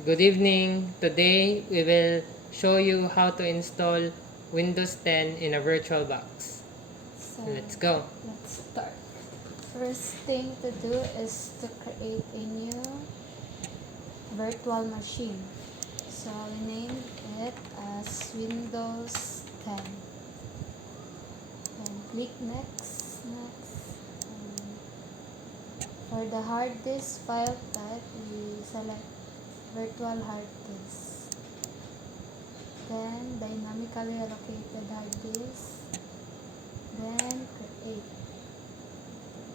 Good evening. Today we will show you how to install Windows 10 in a VirtualBox. So Let's go. let's start. First thing to do is to create a new virtual machine. So we name it as Windows 10. Then click next. For the hard disk file type, we select virtual hard disk. Then dynamically allocated hard disk. Then create.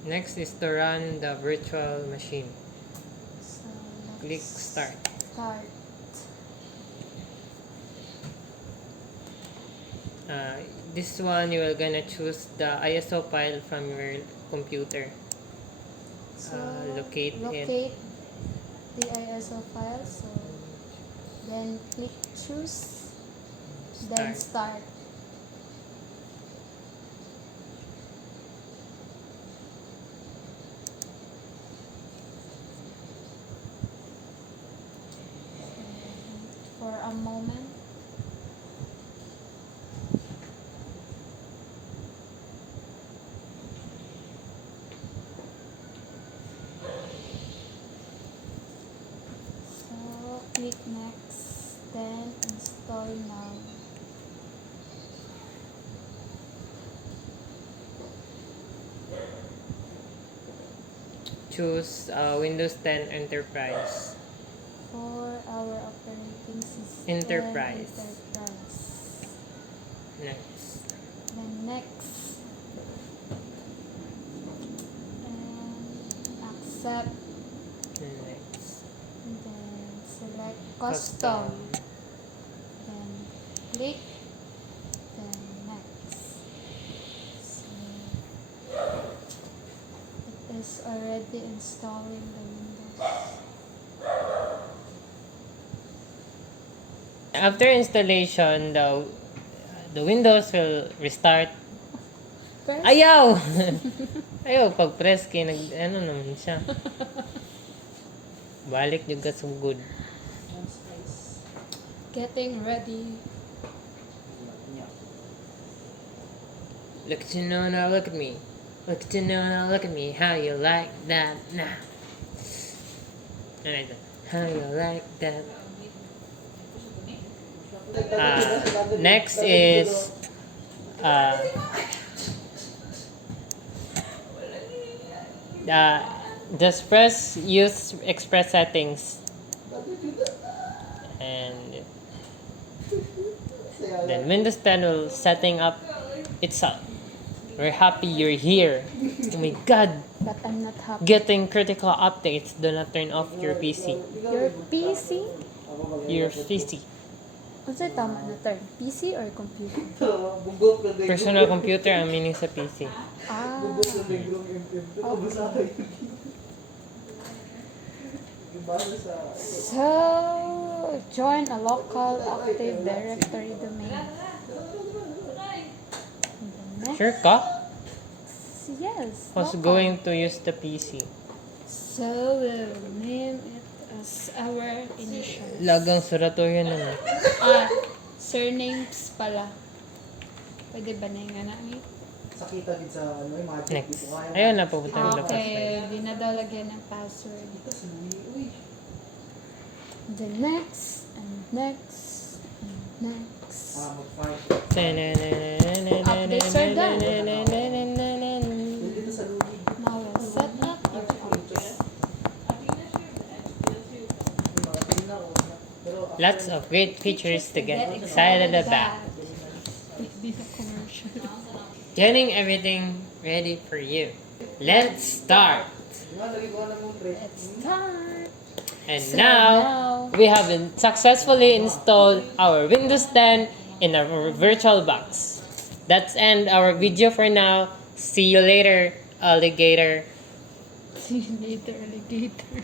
Next is to run the virtual machine. So Click let's start. start. This one you are gonna choose the ISO file from your computer. So Locate it. the ISO file. So then click choose. Then start. For a moment. So click next, then install now. Choose Windows 10 Enterprise. For our operating system. Enterprise. Enterprise. Next. Then next. And accept. Next. Then select custom. Then click. Then next. So it is already installing the Windows. After installation, the Windows will restart. Press. Ayaw! Ayaw, pag-press kay ano naman siya. Balik yung kasugod. Getting ready. Look at you now, look at me. Look at you now, look at me. How you like that now? How you like that? Next is just press use express settings and then Windows 10 will setting up itself. We're happy you're here. Oh my god, But I'm not happy. getting critical updates. Do not turn off your PC. Your PC? Your PC. Unsa tama na term? PC or computer? Personal computer ang meaning sa PC. Ah. Okay. So, join a local Active Directory domain. Next. Sure ka? Yes. Who's local. going to use the PC? So, we'll name it as our initial. Lagang suratoryo naman. Surnames pala. Pwede ba na yung nga namin? Sakita din sa ano yung mga Next. Ayun na, pupunta yung laptop. Okay, di na daw lagyan ng password. The next, and next, and next. Updates are done. Now we'll set up your office. Lots of great features to get excited about. Di na commercial. Getting everything ready for you. Let's start! Let's start. And So now, we have successfully installed our Windows 10 in our VirtualBox. That's end our video for now. See you later, alligator. See you later, alligator.